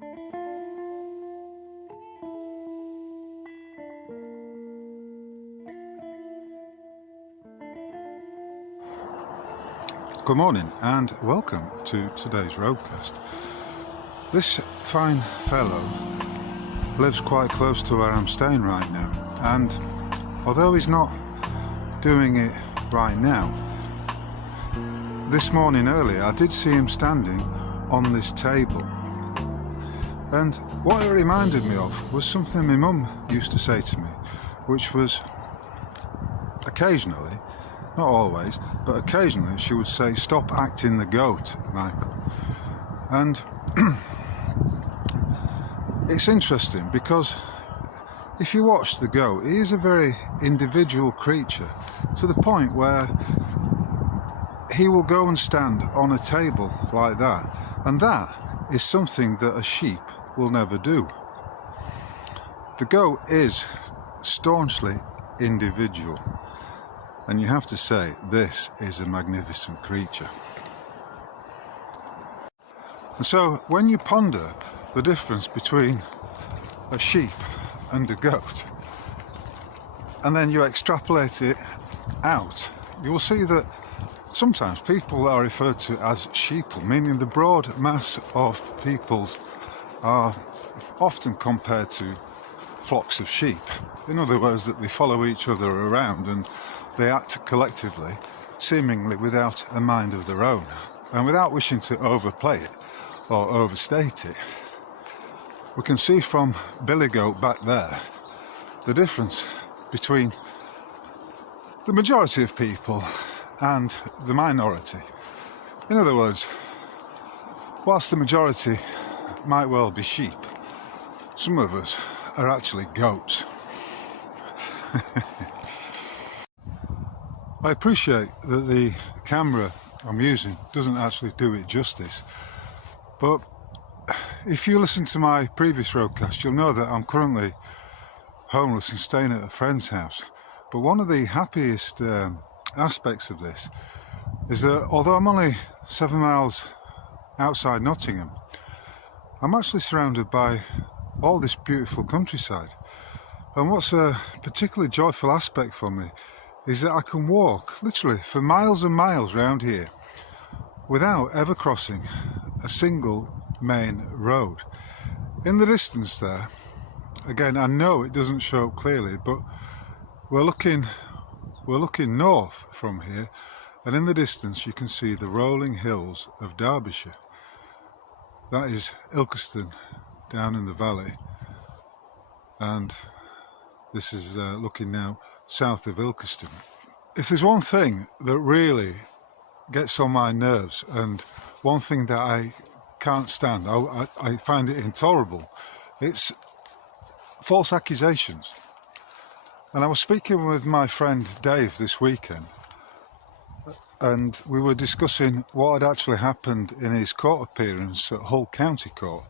Good morning and welcome to today's roadcast. This fine fellow lives quite close to where I'm staying right now, and although he's not doing it right now, this morning earlier I did see him standing on this table, and what it reminded me of was something my mum used to say to me, which was occasionally, not always, but occasionally she would say, "Stop acting the goat, Michael." And it's interesting because if you watch the goat, he is a very individual creature, to the point where he will go and stand on a table like that, and that is something that a sheep will never do. The goat is staunchly individual, and you have to say, this is a magnificent creature. And so when you ponder the difference between a sheep and a goat, and then you extrapolate it out, you will see that sometimes people are referred to as sheeple, meaning the broad mass of peoples are often compared to flocks of sheep. In other words, that they follow each other around and they act collectively, seemingly without a mind of their own. And without wishing to overplay it or overstate it, we can see from Billy Goat back there the difference between the majority of people and the minority. In other words, whilst the majority might well be sheep, some of us are actually goats. I appreciate that the camera I'm using doesn't actually do it justice, but if you listen to my previous roadcast, you'll know that I'm currently homeless and staying at a friend's house. But one of the happiest aspects of this is that although I'm only 7 miles outside Nottingham, I'm actually surrounded by all this beautiful countryside. And what's a particularly joyful aspect for me is that I can walk literally for miles and miles round here without ever crossing a single main road. In the distance there, again, I know it doesn't show up clearly, but we're looking north from here, and in the distance you can see the rolling hills of Derbyshire. That is Ilkeston down in the valley, and this is looking now south of Ilkeston. If there's one thing that really gets on my nerves, and one thing that I can't stand, I find it intolerable, it's false accusations. And I was speaking with my friend Dave this weekend, and we were discussing what had actually happened in his court appearance at Hull County Court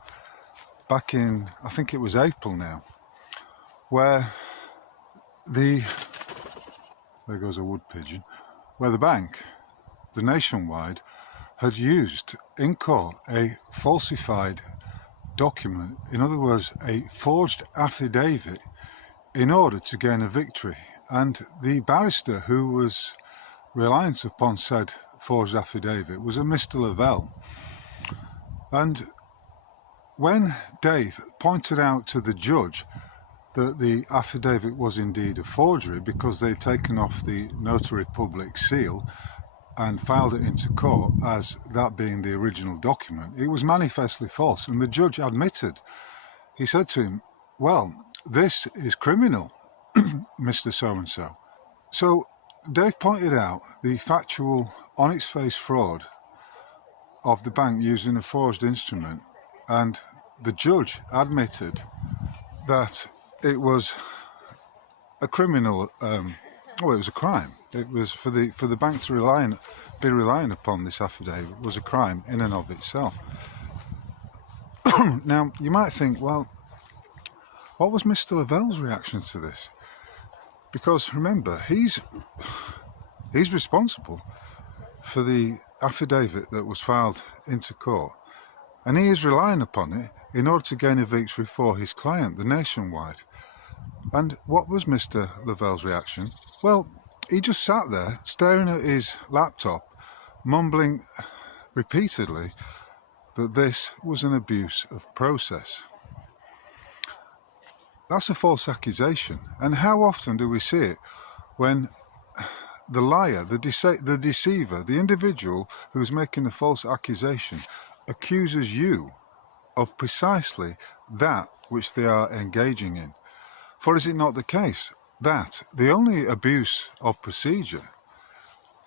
back in, I think it was April now, where there goes a wood pigeon, where the bank, the Nationwide, had used in court a falsified document, in other words a forged affidavit, in order to gain a victory. And the barrister who was reliant upon said forged affidavit was a Mr. Lavelle. And when Dave pointed out to the judge that the affidavit was indeed a forgery because they'd taken off the notary public seal and filed it into court as that being the original document, it was manifestly false, and the judge admitted. He said to him, "Well, this is criminal, Mr. So-and-so." So Dave pointed out the factual, on its face fraud of the bank using a forged instrument, and the judge admitted that it was a criminal, well, it was a crime. It was for the bank to be relying upon this affidavit was a crime in and of itself. Now, you might think, well, what was Mr. Lavelle's reaction to this? Because remember, he's responsible for the affidavit that was filed into court, and he is relying upon it in order to gain a victory for his client, the Nationwide. And what was Mr. Lavelle's reaction? Well, he just sat there staring at his laptop, mumbling repeatedly that this was an abuse of process. That's a false accusation, and how often do we see it when the liar, the deceiver, the individual who's making a false accusation accuses you of precisely that which they are engaging in? For is it not the case that the only abuse of procedure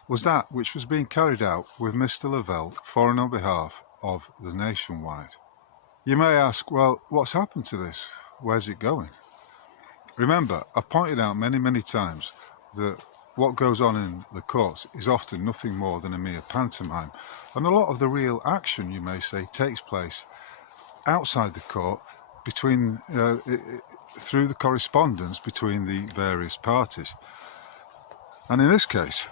was that which was being carried out with Mr. Lavelle for and on behalf of the Nationwide? You may ask, well, what's happened to this? Where's it going? Remember, I've pointed out many times that what goes on in the courts is often nothing more than a mere pantomime, and a lot of the real action, you may say, takes place outside the court, between through the correspondence between the various parties. And in this case,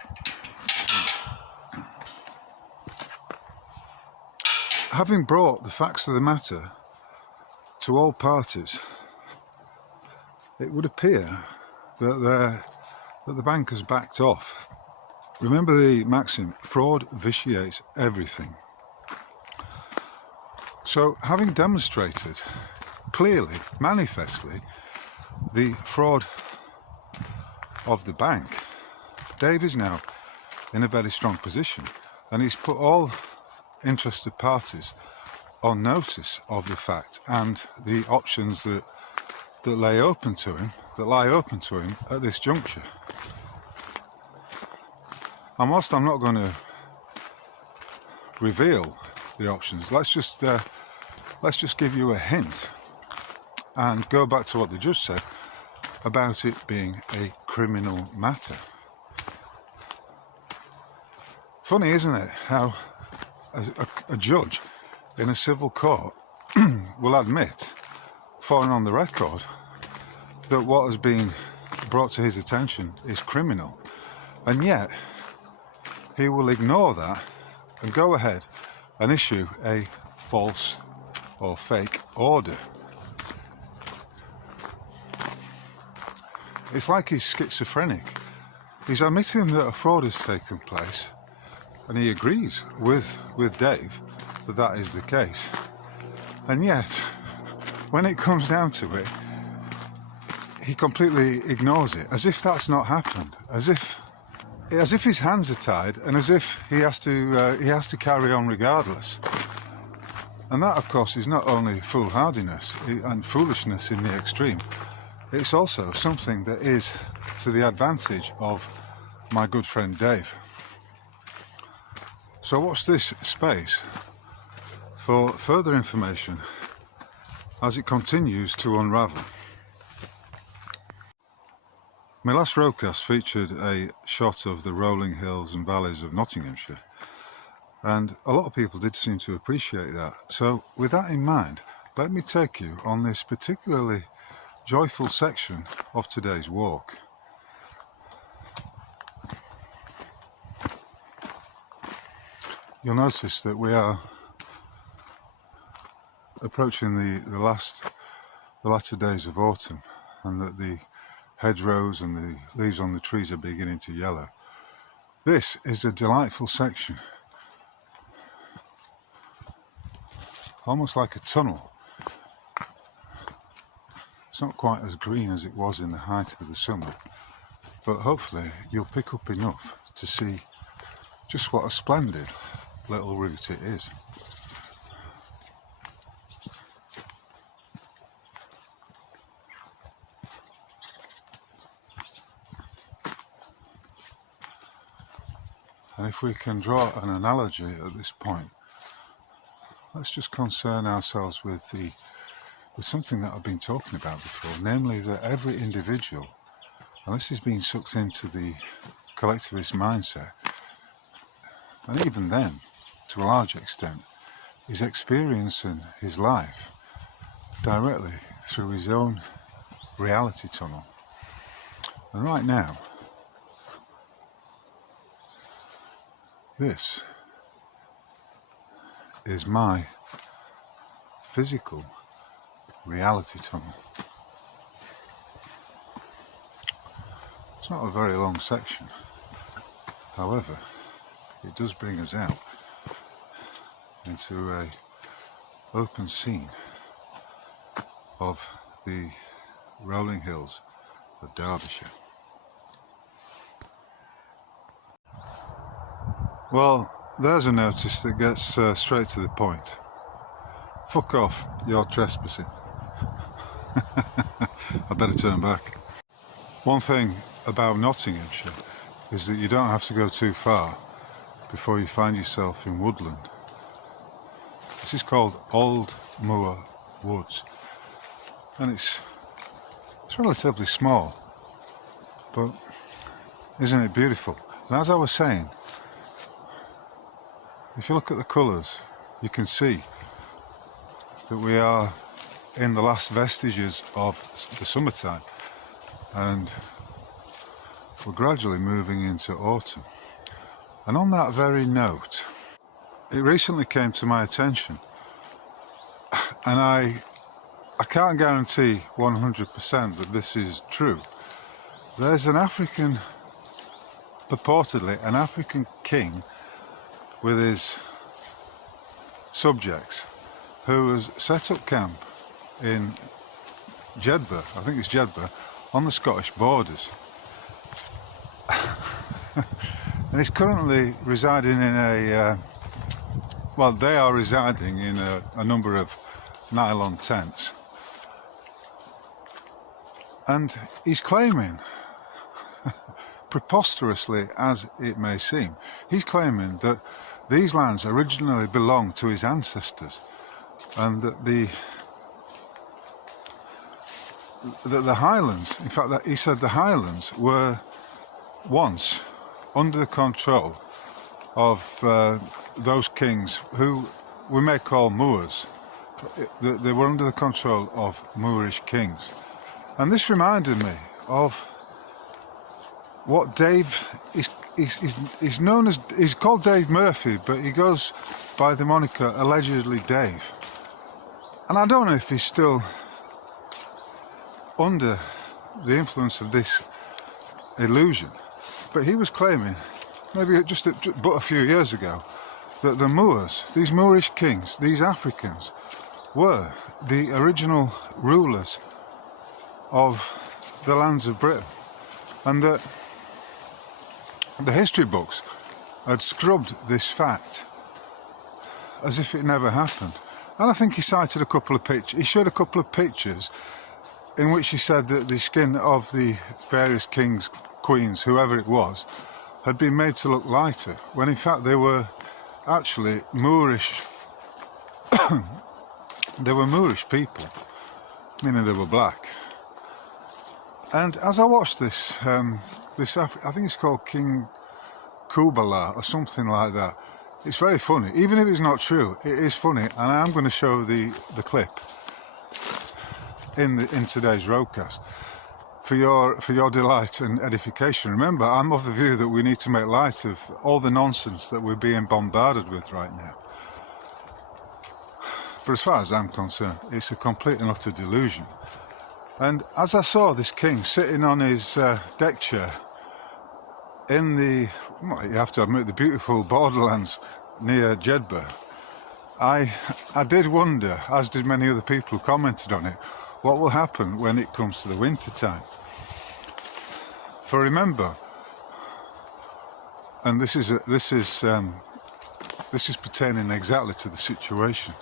having brought the facts of the matter to all parties, it would appear that the bank has backed off. Remember the maxim, fraud vitiates everything. So, having demonstrated clearly, manifestly, the fraud of the bank, Dave is now in a very strong position, and he's put all interested parties on notice of the fact and the options that lie open to him at this juncture. And whilst I'm not going to reveal the options, let's just give you a hint and go back to what the judge said about it being a criminal matter. Funny, isn't it, how a judge in a civil court will admit, for and on the record, that what has been brought to his attention is criminal, and yet he will ignore that and go ahead and issue a false or fake order. It's like he's schizophrenic. He's admitting that a fraud has taken place, and he agrees with Dave that that is the case. And yet, when it comes down to it, he completely ignores it, as if that's not happened, as if his hands are tied, and as if he has to carry on regardless. And that, of course, is not only foolhardiness and foolishness in the extreme, it's also something that is to the advantage of my good friend Dave. So watch this space for further information as it continues to unravel. My last roadcast featured a shot of the rolling hills and valleys of Nottinghamshire, and a lot of people did seem to appreciate that. So with that in mind, let me take you on this particularly joyful section of today's walk. You'll notice that we are approaching the latter days of autumn, and that the hedgerows and the leaves on the trees are beginning to yellow. This is a delightful section, almost like a tunnel. It's not quite as green as it was in the height of the summer, but hopefully you'll pick up enough to see just what a splendid little route it is. And if we can draw an analogy at this point, let's just concern ourselves with something that I've been talking about before, namely that every individual, and this is being sucked into the collectivist mindset, and even then, to a large extent, is experiencing his life directly through his own reality tunnel. And right now, this is my physical reality tunnel. It's not a very long section, however, it does bring us out into a open scene of the rolling hills of Derbyshire. Well, there's a notice that gets straight to the point. Fuck off, you're trespassing. I better turn back. One thing about Nottinghamshire is that you don't have to go too far before you find yourself in woodland. This is called Old Moor Woods, and it's relatively small, but isn't it beautiful? And as I was saying, if you look at the colours, you can see that we are in the last vestiges of the summertime, and we're gradually moving into autumn. And on that very note, it recently came to my attention, and I can't guarantee 100% that this is true. There's an African, purportedly an African king with his subjects, who has set up camp in Jedburgh, I think it's Jedburgh, on the Scottish borders. And he's currently residing in a, well, they are residing in a number of nylon tents. And he's claiming, preposterously as it may seem, he's claiming that these lands originally belonged to his ancestors, and that the Highlands, in fact, that he said the Highlands were once under the control of those kings who we may call Moors. They were under the control of Moorish kings. And this reminded me of what Dave is known as. He's called Dave Murphy, but he goes by the moniker allegedly Dave. And I don't know if he's still under the influence of this illusion, but he was claiming, maybe just but a few years ago, that the Moors, these Moorish kings, these Africans, were the original rulers of the lands of Britain, and that the history books had scrubbed this fact as if it never happened. And I think he cited a couple of pictures, he showed a couple of pictures in which he said that the skin of the various kings, queens, whoever it was, had been made to look lighter, when in fact they were actually Moorish. They were Moorish people, meaning they were black. And as I watched this, I think it's called King Kubala or something like that. It's very funny, even if it's not true. It is funny, and I am going to show the clip in today's roadcast for your delight and edification. Remember, I'm of the view that we need to make light of all the nonsense that we're being bombarded with right now. But as far as I'm concerned, it's a complete and utter delusion. And as I saw this king sitting on his deck chair in the, well, you have to admit, the beautiful borderlands near Jedburgh, I did wonder, as did many other people who commented on it, what will happen when it comes to the winter time. For remember, and this is pertaining exactly to the situation.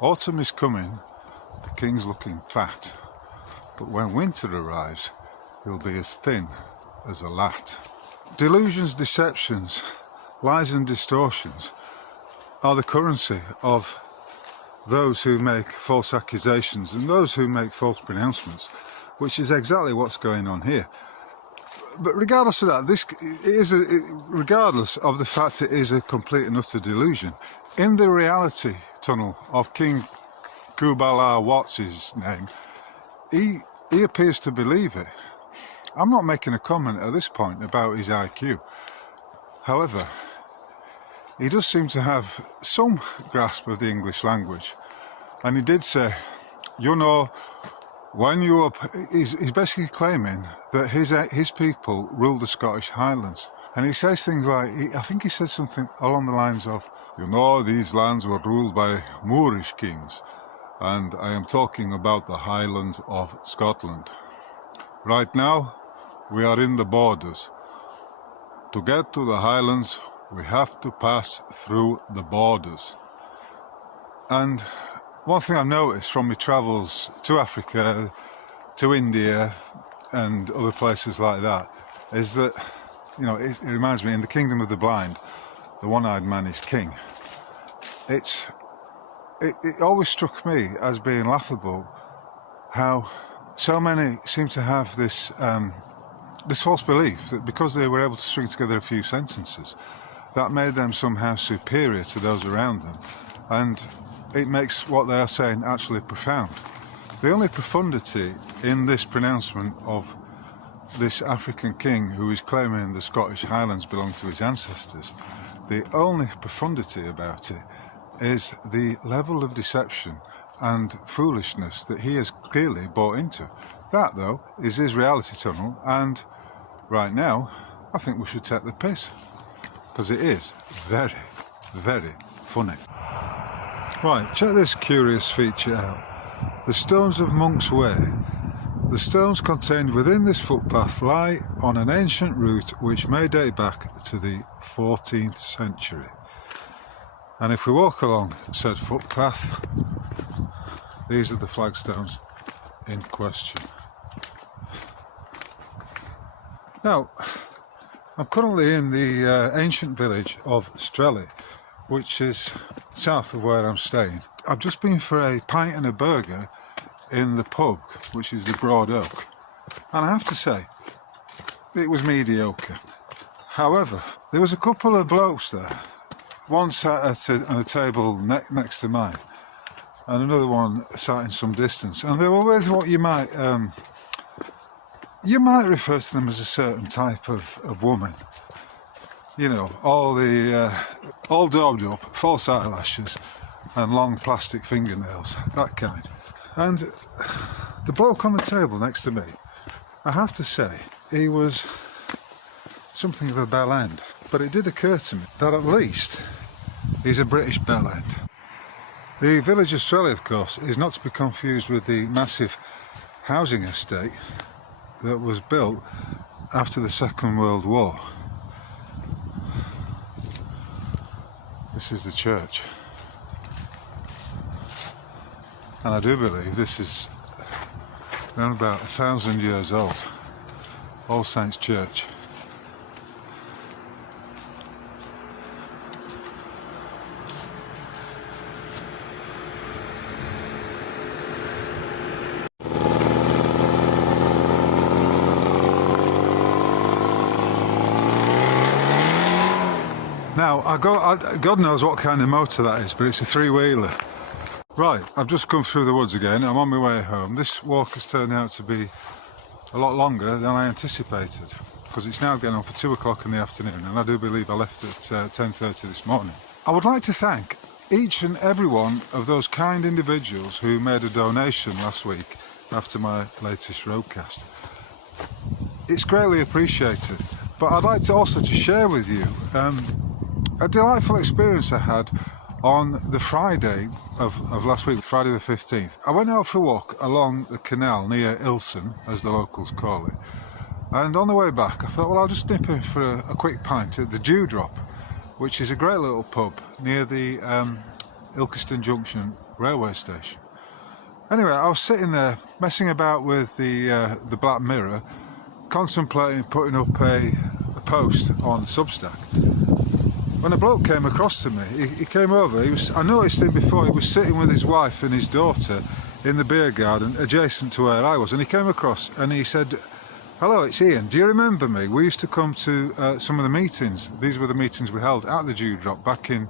Autumn is coming, the king's looking fat, but when winter arrives, he'll be as thin as a lat. Delusions, deceptions, lies and distortions are the currency of those who make false accusations and those who make false pronouncements, which is exactly what's going on here. But regardless of that, regardless of the fact it is a complete and utter delusion, in the reality tunnel of King Kubala, what's his name, he appears to believe it. I'm not making a comment at this point about his IQ. However, he does seem to have some grasp of the English language, and he did say, You know, when you up, he's basically claiming that his people ruled the Scottish Highlands. And he says things like, I think he said something along the lines of, you know, these lands were ruled by Moorish kings, and I am talking about the Highlands of Scotland. Right now, we are in the borders. To get to the Highlands, we have to pass through the borders. And one thing I've noticed from my travels to Africa, to India, and other places like that, is that, you know, it reminds me, in the kingdom of the blind, the one-eyed man is king. It always struck me as being laughable how so many seem to have this false belief that because they were able to string together a few sentences, that made them somehow superior to those around them, and it makes what they are saying actually profound. The only profundity in this pronouncement of this African king who is claiming the Scottish Highlands belong to his ancestors, the only profundity about it is the level of deception and foolishness that he has clearly bought into. That, though, is his reality tunnel, and right now I think we should take the piss, because it is very, very funny. Right, check this curious feature out. The stones of Monk's Way. The stones contained within this footpath lie on an ancient route which may date back to the 14th century. And if we walk along said footpath, these are the flagstones in question. Now, I'm currently in the ancient village of Strelly, which is south of where I'm staying. I've just been for a pint and a burger in the pub, which is the Broad Oak, and I have to say, it was mediocre. However, there was a couple of blokes there. One sat at a table next to mine, and another one sat in some distance, and they were with what you might refer to them as a certain type of woman. You know, all daubed up, false eyelashes, and long plastic fingernails, that kind. And the bloke on the table next to me, I have to say, he was something of a bell end. But it did occur to me that at least he's a British bell end. The village of Strelly, of course, is not to be confused with the massive housing estate that was built after the Second World War. This is the church. And I do believe this is around about 1,000 years old. All Saints Church. Now, God knows what kind of motor that is, but it's a three-wheeler. Right, I've just come through the woods again. I'm on my way home. This walk has turned out to be a lot longer than I anticipated, because it's now getting on for 2 o'clock in the afternoon, and I do believe I left at 10:30 this morning. I would like to thank each and every one of those kind individuals who made a donation last week after my latest roadcast. It's greatly appreciated, but I'd like to also to share with you a delightful experience I had on the Friday of last week, Friday the 15th. I went out for a walk along the canal near Ilson, as the locals call it, and on the way back I thought, well, I'll just nip in for a quick pint at the Dewdrop, which is a great little pub near the Ilkeston Junction railway station. Anyway, I was sitting there messing about with the Black Mirror, contemplating putting up a post on Substack, when a bloke came across to me. He came over. I noticed him before. He was sitting with his wife and his daughter in the beer garden adjacent to where I was, and he came across and he said, "Hello, it's Ian. Do you remember me? We used to come to some of the meetings. These were the meetings we held at the Dewdrop back in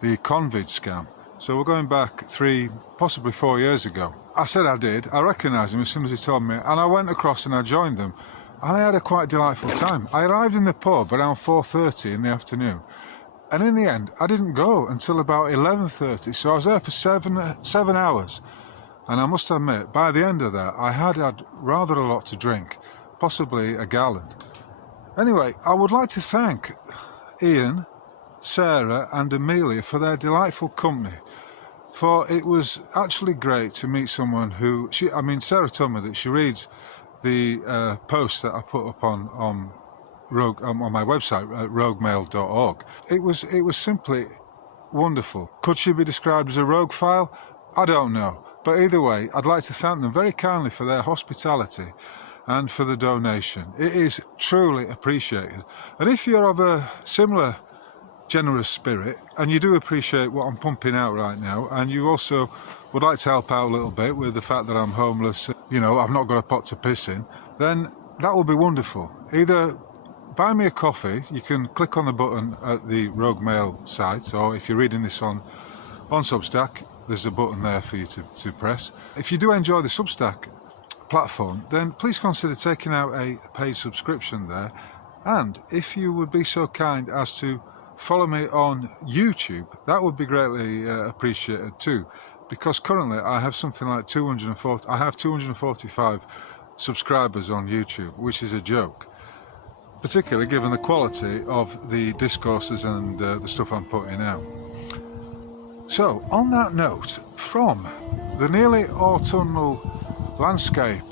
the Convid scam. So we're going back 3, possibly 4 years ago." I said I did. I recognised him as soon as he told me, and I went across and I joined them, and I had a quite delightful time. I arrived in the pub around 4:30 in the afternoon, and in the end I didn't go until about 11:30, so I was there for seven hours, and I must admit, by the end of that, I had rather a lot to drink, possibly a gallon. Anyway, I would like to thank Ian, Sarah and Amelia for their delightful company, for it was actually great to meet someone who, Sarah told me that she reads the posts that I put up on my website at roguemail.org. It was simply wonderful. Could she be described as a rogue file? I don't know. But either way, I'd like to thank them very kindly for their hospitality and for the donation. It is truly appreciated. And if you're of a similar generous spirit and you do appreciate what I'm pumping out right now, and you also would like to help out a little bit with the fact that I'm homeless, I've not got a pot to piss in, then that would be wonderful. Either buy me a coffee, you can click on the button at the Rogue Mail site, or if you're reading this on Substack, there's a button there for you to press. If you do enjoy the Substack platform, then please consider taking out a paid subscription there. And if you would be so kind as to follow me on YouTube, that would be greatly appreciated too, because currently I have something like 245 subscribers on YouTube, which is a joke, particularly given the quality of the discourses and the stuff I'm putting out. So, on that note, from the nearly autumnal landscape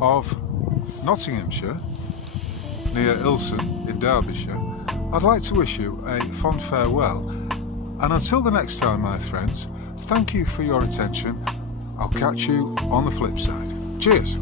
of Nottinghamshire, near Ilson in Derbyshire, I'd like to wish you a fond farewell, and until the next time, my friends, thank you for your attention. I'll catch you on the flip side. Cheers!